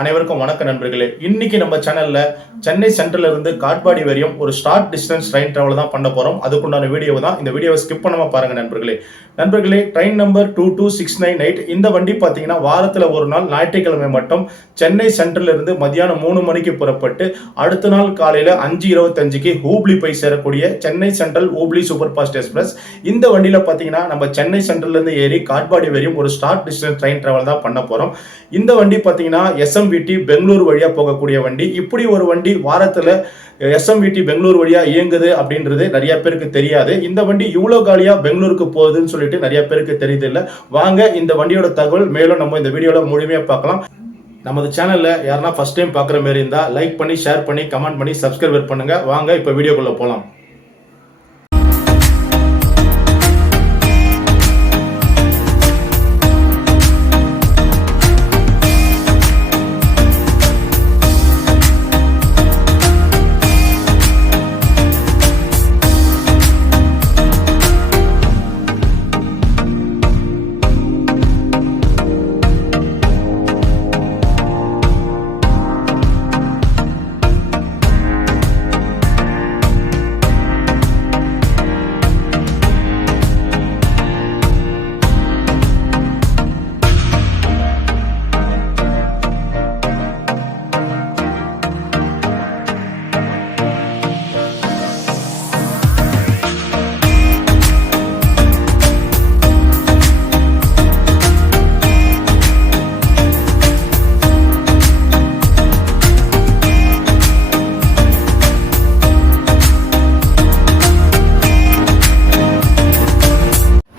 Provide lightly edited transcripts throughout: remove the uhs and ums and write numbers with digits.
அனைவருக்கும் வணக்கம் நண்பர்களே. இன்னைக்கு நம்ம சேனல்ல சென்னை சென்ட்ரல்ல இருந்து காட்பாடி வரையும் ஒரு ஷார்ட் டிஸ்டன்ஸ் ட்ரெயின் டிராவல் தான் பண்ண போறோம். அதுக்குண்டான வீடியோ தான். இந்த வீடியோவை ஸ்கிப் பண்ணாம பாருங்க நண்பர்களே. ட்ரெயின் நம்பர் 22698 இந்த வண்டி பாத்தீங்கன்னா வாரத்துல ஒரு நாள் ஞாயிற்றுக்கிழமை மட்டும் சென்னை சென்ட்ரல்ல இருந்து மதியானம் 3 மணிக்கு புறப்பட்டு அடுத்த நாள் காலையில 5:25க்கு ஹூப்ளி போய் சேரக்கூடிய Chennai central Hubli super fast express. இந்த வண்டியில பாத்தீங்கன்னா நம்ம சென்னை சென்ட்ரல்ல இருந்து ஏறி காட்பாடி வரையும் ஒரு ஷார்ட் டிஸ்டன்ஸ் ட்ரெயின் டிராவல் தான் பண்ண போறோம். இந்த வண்டி பாத்தீங்கன்னா SMVT பெங்களூர் வழியா போகக்கூடிய வண்டி. இப்படி ஒரு வண்டி வாரத்துல SMVT பெங்களூர் வழியா இயங்குது அப்படின்றது நிறைய பேருக்கு தெரியாது. இந்த வண்டி இவ்வளவு காலியா பெங்களூருக்கு போகுதுன்னு சொல்லிட்டு நிறைய பேருக்கு தெரியுது இல்ல. வாங்க இந்த வண்டியோட தகவல் மேலும் நம்ம இந்த வீடியோல முழுமையா பார்க்கலாம். நமது சேனல்ல யாருன்னா ஃபர்ஸ்ட் டைம் பார்க்குற மாதிரி இருந்தா லைக் பண்ணி, ஷேர் பண்ணி, கமெண்ட் பண்ணி, சப்ஸ்கிரைப் பண்ணுங்க. வாங்க இப்ப வீடியோக்குள்ள போலாம்.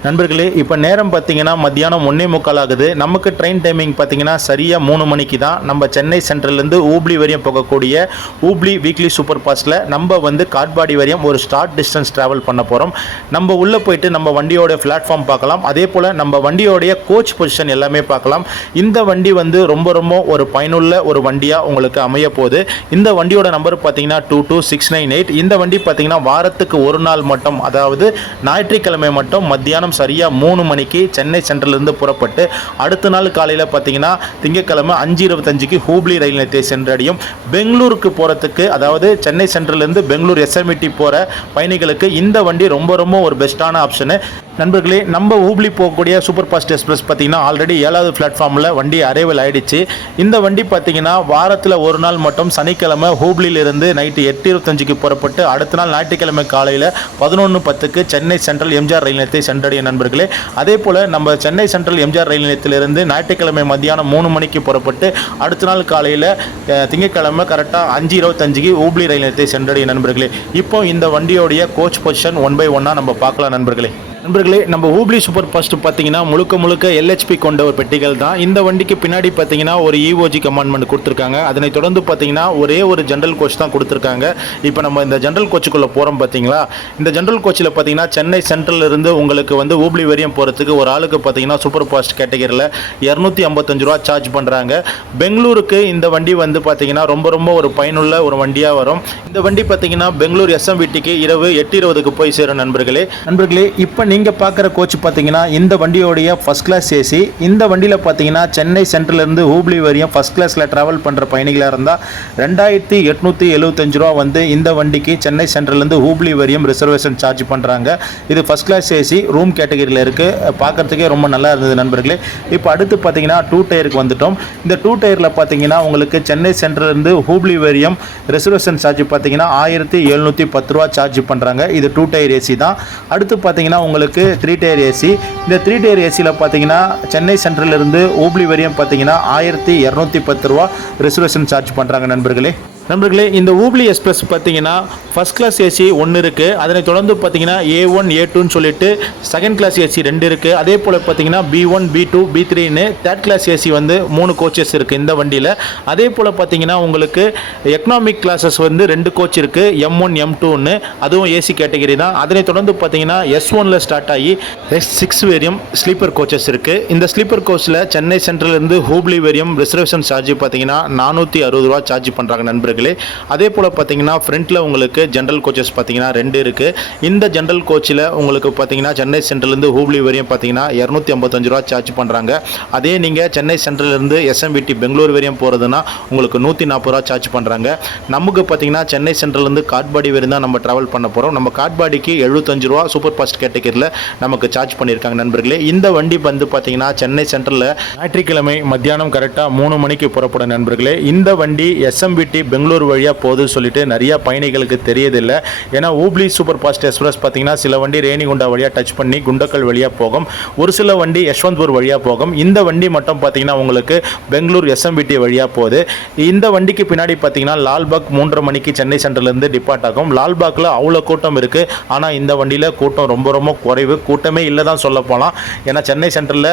நண்பர்களே, இப்போ நேரம் பார்த்தீங்கன்னா மத்தியானம் 1:45 ஆகுது. நமக்கு ட்ரெயின் டைமிங் பார்த்தீங்கன்னா சரியாக 3 மணிக்கு தான். நம்ம சென்னை சென்ட்ரல்லேருந்து ஹூப்ளி வரையும் போகக்கூடிய ஹூப்ளி வீக்லி சூப்பர் ஃபாஸ்ட்டில் நம்ம காட்பாடி வரையும் ஒரு ஷார்ட் டிஸ்டன்ஸ் ட்ராவல் பண்ண போகிறோம். நம்ம உள்ளே போயிட்டு நம்ம வண்டியோட பிளாட்ஃபார்ம் பார்க்கலாம். அதே போல் நம்ம வண்டியோடைய கோச் பொசிஷன் எல்லாமே பார்க்கலாம். இந்த வண்டி ரொம்ப ஒரு பயனுள்ள ஒரு வண்டியாக உங்களுக்கு அமைய போகுது. இந்த வண்டியோட நம்பர் பார்த்தீங்கன்னா 22698. இந்த வண்டி பார்த்தீங்கன்னா வாரத்துக்கு ஒரு நாள் மட்டும், அதாவது ஞாயிற்றுக்கிழமை மட்டும் மத்தியானம் சரியா 3 மணிக்கு சென்னை சென்ட்ரலிருந்து புறப்பட்டு அடுத்த நாள் காலையில் பார்த்தீங்கன்னா திங்கட்கிழமை 5:25க்கு ஹூப்ளி ரயில் நிலையத்தை சென்றடையும். பெங்களூருக்கு போகிறதுக்கு, அதாவது சென்னை சென்ட்ரலிருந்து பெங்களூர் SMVT போகிற பயணிகளுக்கு இந்த வண்டி ரொம்ப ஒரு பெஸ்ட்டான ஆப்ஷனு. நண்பர்களே, நம்ம ஹூப்ளி போகக்கூடிய சூப்பர் ஃபாஸ்ட் எக்ஸ்பிரஸ் பார்த்தீங்கன்னா ஆல்ரெடி 7வது பிளாட்ஃபார்மில் வண்டி அரைவல் ஆயிடுச்சு. இந்த வண்டி பார்த்தீங்கன்னா வாரத்தில் ஒரு நாள் மட்டும் சனிக்கிழமை ஹூப்ளியிலிருந்து நைட்டு 8:25க்கு புறப்பட்டு அடுத்த நாள் ஞாயிற்றுக்கிழமை காலையில் 11:10க்கு சென்னை சென்ட்ரல் MGR ரயில் நிலையத்தை சென்றடையும் நண்பர்களே. அதே போல் நம்ம சென்னை சென்ட்ரல் MGR ரயில் நிலையத்திலிருந்து ஞாயிற்றுக்கிழமை மத்தியானம் 3 மணிக்கு புறப்பட்டு அடுத்த நாள் காலையில் திங்கட்கிழமை கரெக்டாக 5:25க்கு ஹூப்ளி ரயில் நிலையத்தை சென்றடையும் நண்பர்களே. இப்போ இந்த வண்டியோடைய கோச் பொசிஷன் 1 by 1 நம்ம பார்க்கலாம் நண்பர்களே. நம்ம ஹூப்ளி சூப்பர் ஃபாஸ்ட் பார்த்தீங்கன்னா முழுக்க LHP கொண்ட ஒரு பெட்டிகள் தான். இந்த வண்டிக்கு பின்னாடி பார்த்தீங்கன்னா ஒரு EOG கமாண்ட்மெண்ட் கொடுத்துருக்காங்க. அதனை தொடர்ந்து பார்த்தீங்கன்னா ஒரே ஒரு ஜென்ரல் கோச் தான் கொடுத்துருக்காங்க. இப்போ நம்ம இந்த ஜென்ரல் கோச்சுக்குள்ளே போகிறோம் பார்த்தீங்களா. இந்த ஜென்ரல் கோச்சில் பார்த்தீங்கன்னா சென்னை சென்ட்ரல் இருந்து உங்களுக்கு ஹூப்ளி வரையும் போகிறதுக்கு ஒரு ஆளுக்கு பார்த்தீங்கன்னா சூப்பர் ஃபாஸ்ட் கேட்டகரியில் 255 ரூபா சார்ஜ் பண்ணுறாங்க. பெங்களூருக்கு இந்த வண்டி பார்த்தீங்கன்னா ரொம்ப ஒரு பயனுள்ள ஒரு வண்டியாக வரும். இந்த வண்டி பார்த்தீங்கன்னா பெங்களூர் SMVTக்கு இரவு 8:20க்கு போய் சேரும் நண்பர்களே. இப்போ நீங்க பார்க்குற கோச் பார்த்தீங்கன்னா இந்த வண்டியோடைய ஃபர்ஸ்ட் கிளாஸ் AC. இந்த வண்டியில் பார்த்தீங்கன்னா சென்னை சென்ட்ரல் இருந்து ஹூப்ளி வரையும் ஃபர்ஸ்ட் கிளாஸில் ட்ராவல் பண்ணுற பயணிகளாக இருந்தால் 2875 ரூபா இந்த வண்டிக்கு சென்னை சென்ட்ரல்லேருந்து ஹூப்ளி வரையும் ரிசர்வேஷன் சார்ஜ் பண்ணுறாங்க. இது ஃபர்ஸ்ட் கிளாஸ் AC ரூம் கேட்டகரியில் இருக்குது. பார்க்குறதுக்கே ரொம்ப நல்லா இருந்தது நண்பர்களே. இப்போ அடுத்து பார்த்தீங்கன்னா 2 டயருக்கு வந்துட்டோம். இந்த 2 டயரில் பார்த்தீங்கன்னா உங்களுக்கு சென்னை சென்ட்ரல்லேருந்து ஹூப்ளி வரையும் ரிசர்வேஷன் சார்ஜ் பார்த்தீங்கன்னா 1710 ரூபா சார்ஜ் பண்ணுறாங்க. இது 2 டயர் AC தான். அடுத்து பார்த்தீங்கன்னா உங்களுக்கு 3 டயர் AC. இந்த 3 டயர் ACல பார்த்தீங்கன்னா சென்னை சென்ட்ரல் இருந்து ஹூப்ளி வரையும் பார்த்தீங்கன்னா 1210 ரூபா ரிசர்வேஷன் சார்ஜ் பண்ணுறாங்க நண்பர்களே. இந்த ஹூப்ளி எக்ஸ்பிரஸ் பார்த்தீங்கன்னா ஃபர்ஸ்ட் கிளாஸ் AC 1 இருக்குது. அதனை தொடர்ந்து பார்த்தீங்கன்னா A1 A2ன்னு சொல்லிட்டு செகண்ட் கிளாஸ் AC 2 இருக்குது. அதே போல் பார்த்தீங்கன்னா B1 B2 B3ன்னு தேர்ட் கிளாஸ் AC 3 கோச்சஸ் இருக்குது இந்த வண்டியில். அதே போல் பார்த்தீங்கன்னா உங்களுக்கு எக்கனாமிக் கிளாஸஸ் 2 கோச் இருக்குது, M1 M2ன்னு, அதுவும் AC கேட்டகரி தான். அதனை தொடர்ந்து பார்த்தீங்கன்னா S1ல் ஸ்டார்ட் ஆகி S6 வரையும் ஸ்லீப்பர் கோச்சஸ் இருக்குது. இந்த ஸ்லீப்பர் கோச்சில் சென்னை சென்ட்ரல் இருந்து ஹூப்ளி வரையும் ரிசர்வேஷன் சார்ஜ் பார்த்தீங்கன்னா 460 ரூபா சார்ஜ் பண்ணுறாங்க நண்பர்களே. நண்பர்களே. அதே போல் பார்த்தீங்கன்னா ஃப்ரண்ட்டில் உங்களுக்கு ஜென்ரல் கோச்சஸ் பார்த்தீங்கன்னா 2 இருக்குது. இந்த ஜென்ரல் கோச்சில் உங்களுக்கு பார்த்தீங்கன்னா சென்னை சென்ட்ரலேருந்து ஹூப்ளி வரையும் பார்த்தீங்கன்னா ₹255 சார்ஜ் பண்ணுறாங்க. அதே நீங்கள் சென்னை சென்ட்ரலேருந்து எஸ்எம்விடி பெங்களூர் வரையும் போகிறதுனா உங்களுக்கு ₹140 சார்ஜ் பண்ணுறாங்க. நமக்கு பார்த்தீங்கன்னா சென்னை சென்ட்ரலேருந்து காட்பாடி வரையும் தான் நம்ம ட்ராவல் பண்ண போகிறோம். நம்ம காட்பாடிக்கு ₹75 சூப்பர் ஃபாஸ்ட் கேட்டகரியில் நமக்கு சார்ஜ் பண்ணியிருக்காங்க நண்பர்களே. இந்த வண்டி வந்து பார்த்தீங்கன்னா சென்னை சென்ட்ரலில் ஞாயிற்றுக்கிழமை மத்தியானம் கரெக்டாக 3 மணிக்கு புறப்படும் நண்பர்களே. இந்த வண்டி எஸ்எம்விடி பெங்களூர் வழியாக போகுதுன்னு சொல்லிட்டு நிறைய பயணிகளுக்கு தெரியதில்லை. ஏன்னா ஹூப்ளி சூப்பர் ஃபாஸ்ட் எக்ஸ்பிரஸ் பார்த்தீங்கன்னா சில வண்டி ரேணிகுண்டா வழியாக டச் பண்ணி குண்டக்கல் வழியாக போகும், ஒரு சில வண்டி யஷ்வந்த்பூர் வழியாக போகும். இந்த வண்டி மட்டும் பார்த்தீங்கன்னா உங்களுக்கு பெங்களூர் எஸ்எம்விடி வழியாக போகுது. இந்த வண்டிக்கு பின்னாடி பார்த்தீங்கன்னா லால்பாக் 3:30 மணிக்கு சென்னை சென்ட்ரலேருந்து டிபார்ட் ஆகும். லால்பாக்கில் அவ்வளோ கூட்டம் இருக்குது. ஆனால் இந்த வண்டியில் கூட்டம் ரொம்ப ரொம்ப குறைவு, கூட்டமே இல்லை தான் சொல்ல போகலாம். ஏன்னா சென்னை சென்ட்ரலில்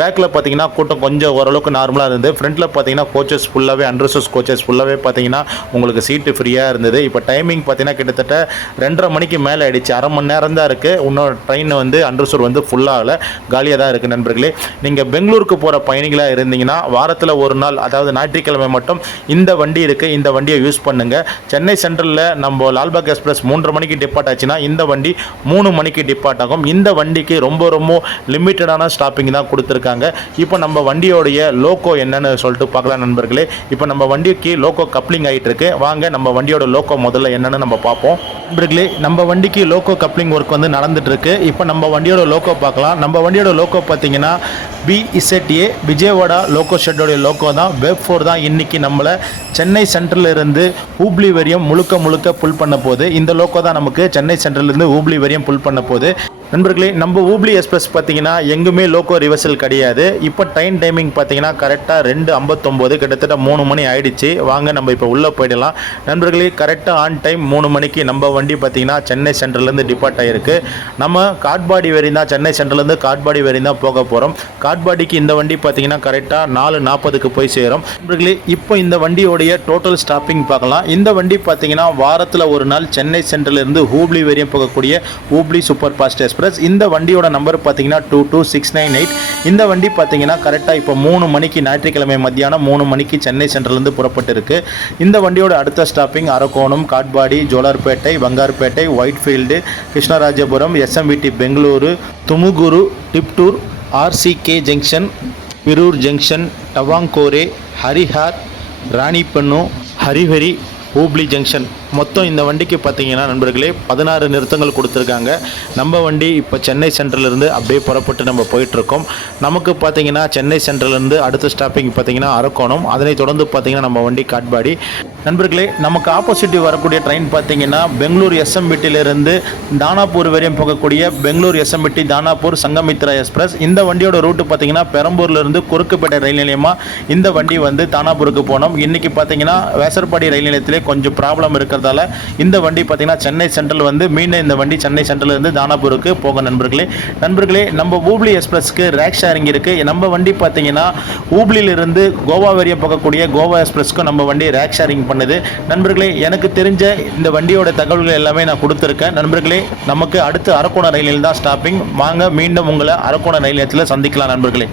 பேக்கில் பார்த்தீங்கன்னா கூட்டம் கொஞ்சம் ஓரளவுக்கு நார்மலாக இருந்தது. ஃப்ரண்ட்டில் பார்த்தீங்கன்னா கோச்சஸ் ஃபுல்லாகவே அண்டர்சோஸ் கோச்சஸ் ஃபுல்லாகவே பார்த்தீங்கன்னா உங்களுக்கு சீட்டு ஃப்ரீயாக இருந்தது. இப்போ டைமிங் பார்த்தீங்கன்னா கிட்டத்தட்ட 2:30 மணிக்கு மேலே ஆயிடுச்சு. அரை மணி நேரம் தான் இருக்குது. இன்னொரு ட்ரெயின் வந்து அண்டர்சோர் வந்து ஃபுல்லாகல, காலியாக தான் இருக்குது நண்பர்களே. நீங்கள் பெங்களூருக்கு போகிற பயணிகளாக இருந்தீங்கன்னா வாரத்தில் ஒரு நாள், அதாவது ஞாயிற்றுக்கிழமை மட்டும் இந்த வண்டி இருக்குது, இந்த வண்டியை யூஸ் பண்ணுங்கள். சென்னை சென்ட்ரலில் நம்ம லால்பாக் எக்ஸ்பிரஸ் 3:30 மணிக்கு டிபார்ட் ஆச்சுன்னா இந்த வண்டி 3 மணிக்கு டிபார்ட் ஆகும். இந்த வண்டிக்கு ரொம்ப ரொம்ப லிமிட்டடான ஸ்டாப்பிங் தான் கொடுத்துருக்காங்க. இப்போ நம்ம வண்டியோடைய லோகோ என்னன்னு சொல்லிட்டு பார்க்கலாம் நண்பர்களே. இப்போ நம்ம வண்டிக்கு லோகோ கப்ளிங் ஆகிட்டு இருக்கு. வாங்க நம்ம வண்டியோட லோகோ முதல்ல என்னன்னு நம்ம பார்ப்போம் நண்பர்களே. நம்ம வண்டிக்கு லோகோ கப்ளிங் ஒர்க் வந்து நடந்துட்டு இருக்கு. இப்போ நம்ம வண்டியோட லோகோ பார்க்கலாம். நம்ம வண்டியோட லோகோ பார்த்தீங்கன்னா BZA விஜயவாடா லோகோ ஷெட்டோடைய லோகோ தான். வெப் 4 தான் இன்னைக்கு நம்மளை சென்னை சென்ட்ரல் இருந்து ஹூப்ளி வரையும் முழுக்க புல் பண்ண போகுது. இந்த லோகோ தான் நமக்கு சென்னை சென்ட்ரல் இருந்து ஹூப்ளி வரையும் புல் பண்ண போகுது நண்பர்களே. நம்ம ஹூப்ளி எக்ஸ்பிரஸ் பார்த்தீங்கன்னா எங்குமே லோகோ ரிவர்சல் கிடையாது. இப்போ ட்ரெயின் டைமிங் பார்த்தீங்கன்னா கரெக்டாக 2:59, கிட்டத்தட்ட 3 மணி ஆயிடுச்சு. வாங்க நம்ம இப்போ உள்ளே போயிடலாம் நண்பர்களே. கரெக்டாக ஆன் டைம் 3 மணிக்கு நம்ம வண்டி பார்த்தீங்கன்னா சென்னை சென்ட்ரல்லேருந்து டிபார்ட் ஆகிருக்கு. நம்ம காட்பாடி வரையும் தான், சென்னை சென்ட்ரல்லேருந்து காட்பாடி வரையும் தான் போக போகிறோம். காட்பாடிக்கு இந்த வண்டி பார்த்தீங்கன்னா கரெக்டாக 4:40க்கு போய் சேரும் நண்பர்களே. இப்போ இந்த வண்டியோடைய டோட்டல் ஸ்டாப்பிங் பார்க்கலாம். இந்த வண்டி பார்த்தீங்கன்னா வாரத்தில் ஒரு நாள் சென்னை சென்ட்ரல்லேருந்து ஹூப்ளி வரையும் போகக்கூடிய ஹூப்ளி சூப்பர் ஃபாஸ்ட் எக்ஸ்பிரஸ். இந்த வண்டியோட நம்பர் பார்த்தீங்கன்னா 22698. இந்த வண்டி பார்த்தீங்கன்னா கரெக்டாக இப்போ 3 மணிக்கு ஞாயிற்றுக்கிழமை மத்தியானம் 3 மணிக்கு சென்னை சென்ட்ரலேருந்து புறப்பட்டு இருக்கு. இந்த வண்டியோட அடுத்த stopping Arakkonam, Katpadi, Jolarpettai, Bangarpet, Whitefield, Krishnarajapuram, SMVT Bengaluru, Tumakuru, Tiptur, RCK junction, Birur junction, Davangere, Harihar, Ranebennur, ஹரிஹரி, ஹூப்ளி ஜங்ஷன். மொத்தம் இந்த வண்டிக்கு பார்த்தீங்கன்னா நண்பர்களே 16 நிறுத்தங்கள் கொடுத்துருக்காங்க. நம்ம வண்டி இப்போ சென்னை சென்ட்ரலேருந்து அப்படியே புறப்பட்டு நம்ம போயிட்டுருக்கோம். நமக்கு பார்த்தீங்கன்னா சென்னை சென்ட்ரலேருந்து அடுத்த ஸ்டாப்பிங் பார்த்தீங்கன்னா அரக்கோணம், அதனை தொடர்ந்து பார்த்தீங்கன்னா நம்ம வண்டி காட்பாடி நண்பர்களே. நமக்கு ஆப்போசிட்டிவ் வரக்கூடிய ட்ரெயின் பார்த்தீங்கன்னா பெங்களூர் எஸ்எம்விடியிலிருந்து தானாப்பூர் வரையும் போகக்கூடிய பெங்களூர் எஸ்எம்விடி தானாப்பூர் சங்கமித்ரா எக்ஸ்பிரஸ். இந்த வண்டியோட ரூட்டு பார்த்தீங்கன்னா பெரம்பூர்லேருந்து குறுக்குப்பேட்டை ரயில் நிலையமாக இந்த வண்டி வந்து தானாப்பூருக்கு போனோம். இன்றைக்கி பார்த்தீங்கன்னா வேசர்பாடி ரயில் நிலையத்திலே கொஞ்சம் ப்ராப்ளம் இருக்கிறதால இந்த வண்டி பார்த்தீங்கன்னா சென்னை சென்ட்ரல் வந்து மீண்டும் இந்த வண்டி சென்னை சென்ட்ரல் இருந்து தானாப்பூருக்கு போகும் நண்பர்களே. நம்ம ஹூப்ளி எக்ஸ்பிரஸ்க்கு ரேக் ஷேரிங் இருக்குது. நம்ம வண்டி பார்த்தீங்கன்னா ஹூப்ளியிலிருந்து கோவா வரையும் போகக்கூடிய கோவா எக்ஸ்பிரஸ்க்கு நம்ம வண்டி ரேக் ஷேரிங் பண்ணுது நண்பர்களே. எனக்கு தெரிஞ்ச இந்த வண்டியோட தகவல்கள் எல்லாமே நான் கொடுத்துருக்கேன் நண்பர்களே. நமக்கு அடுத்து அரக்கோணம் ரயில் நிலையம் தான் ஸ்டாப்பிங். வாங்க மீண்டும் உங்களை அரக்கோணம் ரயில் நிலையத்தில் சந்திக்கலாம் நண்பர்களே.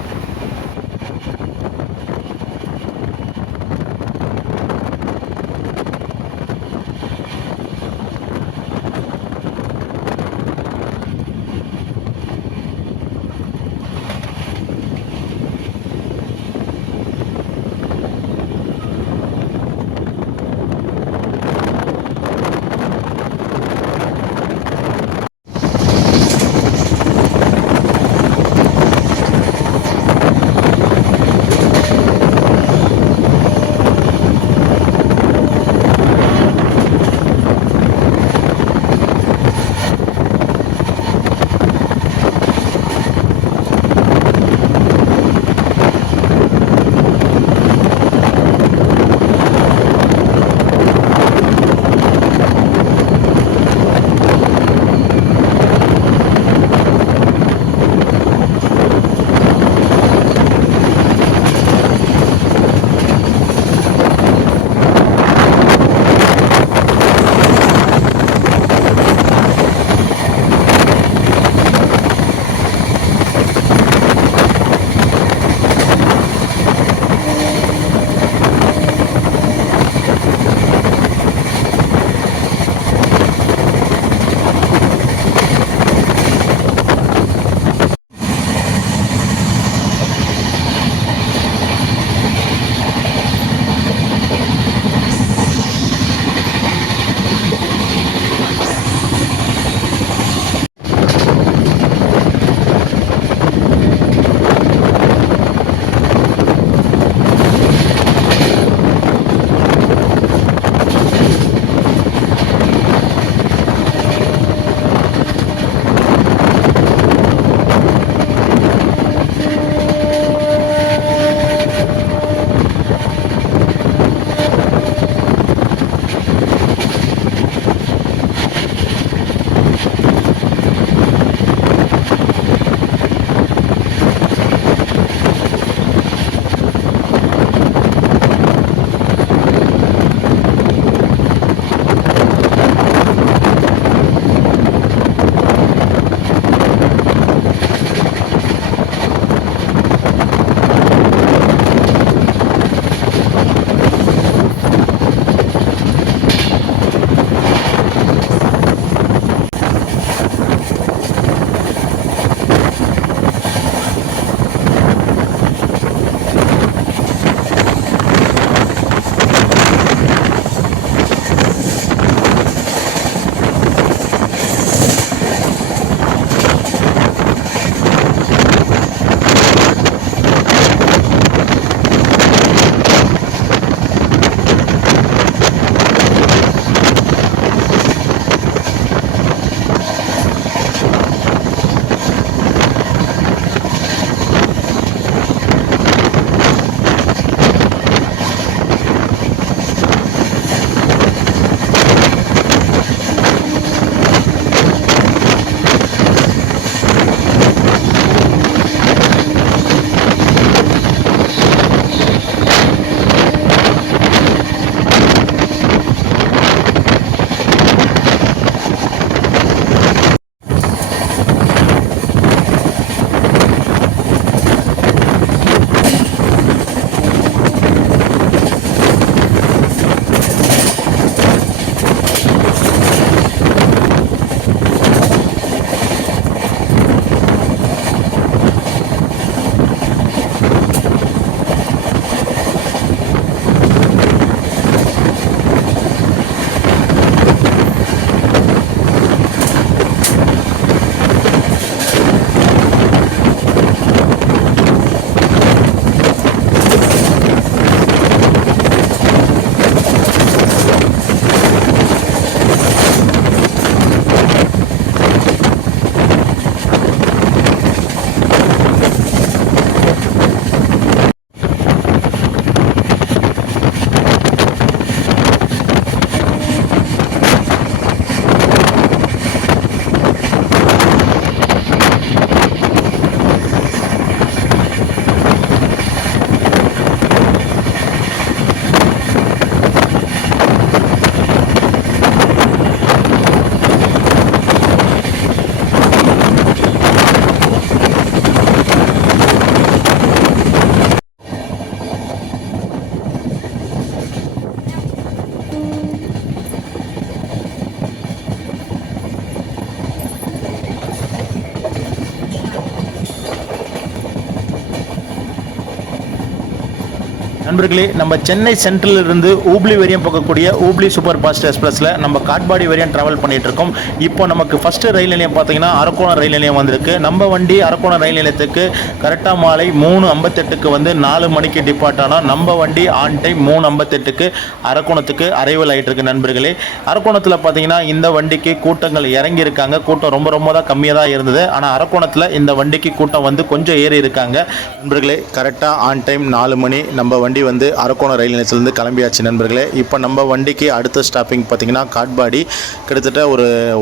நண்பர்களே, நம்ம சென்னை சென்ட்ரல் இருந்து ஊப்ளி வரையும் போகக்கூடிய ஊப்ளி சூப்பர் ஃபாஸ்ட் எக்ஸ்பிரஸில் நம்ம காட்பாடி வரையும் ட்ராவல் பண்ணிட்டு இருக்கோம். இப்போ நமக்கு ஃபர்ஸ்ட் ரயில் நிலையம் பார்த்தீங்கன்னா அரக்கோணம் ரயில் நிலையம் வந்திருக்கு. நம்ம வண்டி அரக்கோணம் ரயில் நிலையத்துக்கு கரெக்டாக மாலை 3:58க்கு வந்து 4 மணிக்கு டிபார்ட் ஆனால் நம்ம வண்டி ஆன் டைம் 3:58க்கு அரக்கோணத்துக்கு அரைவல் ஆகிட்டு இருக்கு. நண்பர்களே, அரக்கோணத்தில் பார்த்தீங்கன்னா இந்த வண்டிக்கு கூட்டங்கள் இறங்கி இருக்காங்க. கூட்டம் ரொம்ப ரொம்ப தான் கம்மியாக தான் இருந்தது. ஆனால் அரக்கோணத்தில் இந்த வண்டிக்கு கூட்டம் வந்து கொஞ்சம் ஏறி இருக்காங்க. நண்பர்களே, கரெக்டாக ஆன் டைம் 4 மணி நம்ம வண்டி வந்து அரக்கோணம் ரயில் நிலையத்திலேருந்து கிளம்பியாச்சு. நண்பர்களே, இப்போ நம்ம வண்டிக்கு அடுத்த ஸ்டாப்பிங் பார்த்திங்கன்னா காட்பாடி. கிட்டத்தட்ட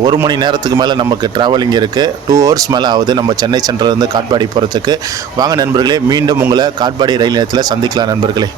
ஒரு மணி நேரத்துக்கு மேலே நமக்கு ட்ராவலிங் இருக்குது. 2 ஹவர்ஸ் மேலே ஆகுது நம்ம சென்னை சென்ட்ரலேருந்து காட்பாடி போகிறதுக்கு. வாங்க நண்பர்களே, மீண்டும் உங்களை காட்பாடி ரயில் நிலையத்தில் சந்திக்கலாம் நண்பர்களே.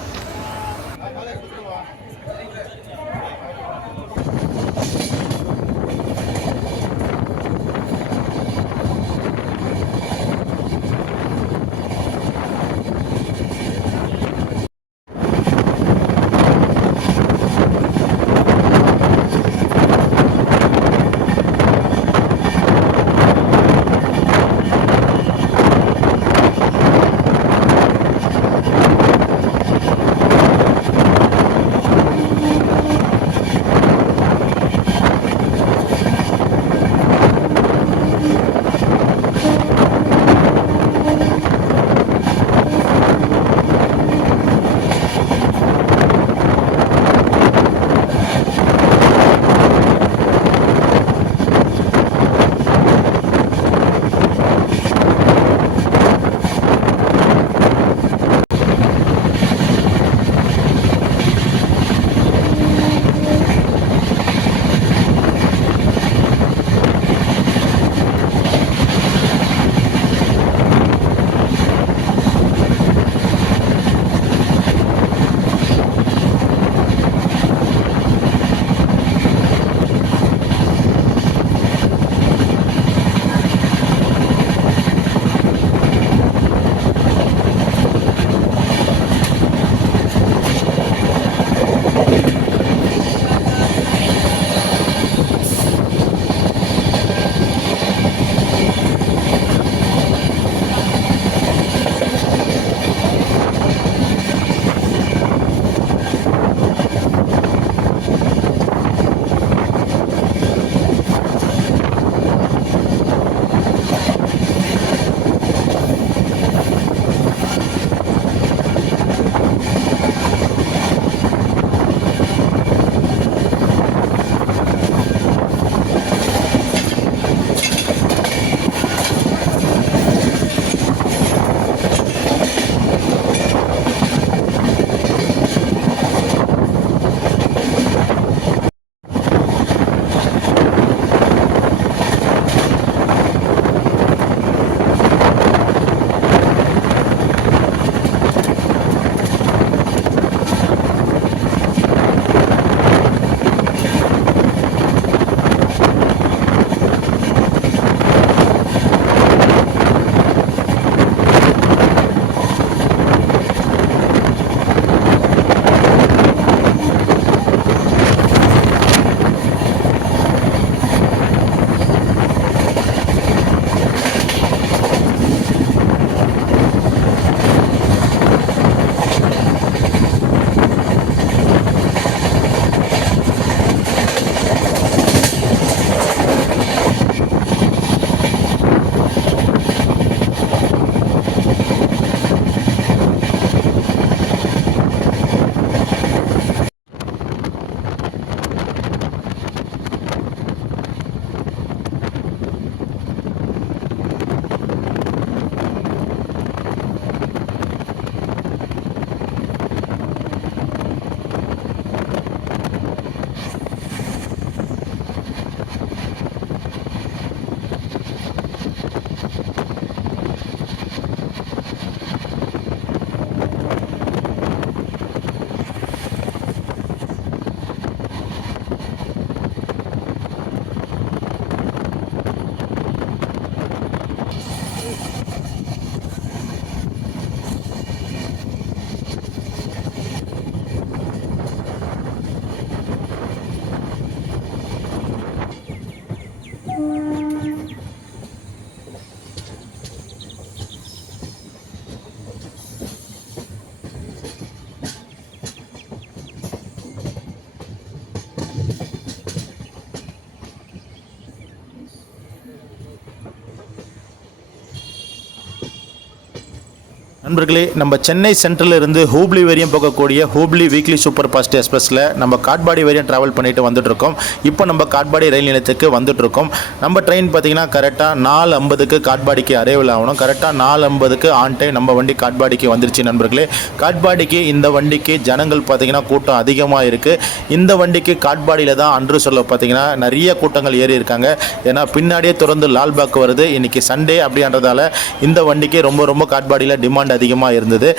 நண்பர்களே, நம்ம சென்னை சென்ட்ரல் இருந்து ஹூப்ளி வரையும் போகக்கூடிய ஹூப்ளி வீக்லி சூப்பர் ஃபாஸ்ட் எக்ஸ்பிரஸில் நம்ம காட்பாடி வரையும் ட்ராவல் பண்ணிட்டு வந்துட்டுருக்கோம். இப்போ நம்ம காட்பாடி ரயில் நிலையத்துக்கு வந்துட்டுருக்கோம். நம்ம ட்ரெயின் பார்த்தீங்கன்னா கரெக்டாக 4:50க்கு காட்பாடிக்கு அரைவல் ஆகணும். கரெக்டாக 4:50க்கு ஆன் டைம் நம்ம வண்டி காட்பாடிக்கு வந்துருச்சு நண்பர்களே. காட்பாடிக்கு இந்த வண்டிக்கு ஜனங்கள் பார்த்தீங்கன்னா கூட்டம் அதிகமாக இருக்குது. இந்த வண்டிக்கு காட்பாடியில் தான் அன்று சொல்ல பார்த்தீங்கன்னா நிறைய கூட்டங்கள் ஏறி இருக்காங்க. ஏன்னா பின்னாடியே தொடர்ந்து லால்பாக் வருது. இன்றைக்கி சண்டே அப்படின்றதால இந்த வண்டிக்கு ரொம்ப காட்பாடியில் டிமாண்ட் அதிகமாக இருந்தது.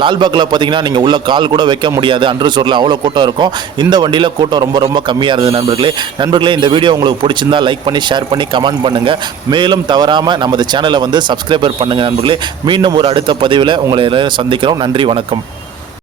லால்பாக்கில் பார்த்தீங்கன்னா நீங்கள் உள்ள கால் கூட வைக்க முடியாது. அன்று சொல்ல அவ்வளோ கூட்டம் இருக்கும். இந்த வண்டியில் கூட்டம் ரொம்ப கம்மியாக இருந்தது நண்பர்களே. இந்த வீடியோ உங்களுக்கு பிடிச்சிருந்தா லைக் பண்ணி ஷேர் பண்ணி கமெண்ட் பண்ணுங்கள். மேலும் தவறாமல் நமது சேனலை வந்து சப்ஸ்கிரைபர் பண்ணுங்கள் நண்பர்களே. மீண்டும் ஒரு அடுத்த பதிவில் உங்களை எல்லாரும் சந்திக்கிறோம். நன்றி, வணக்கம்.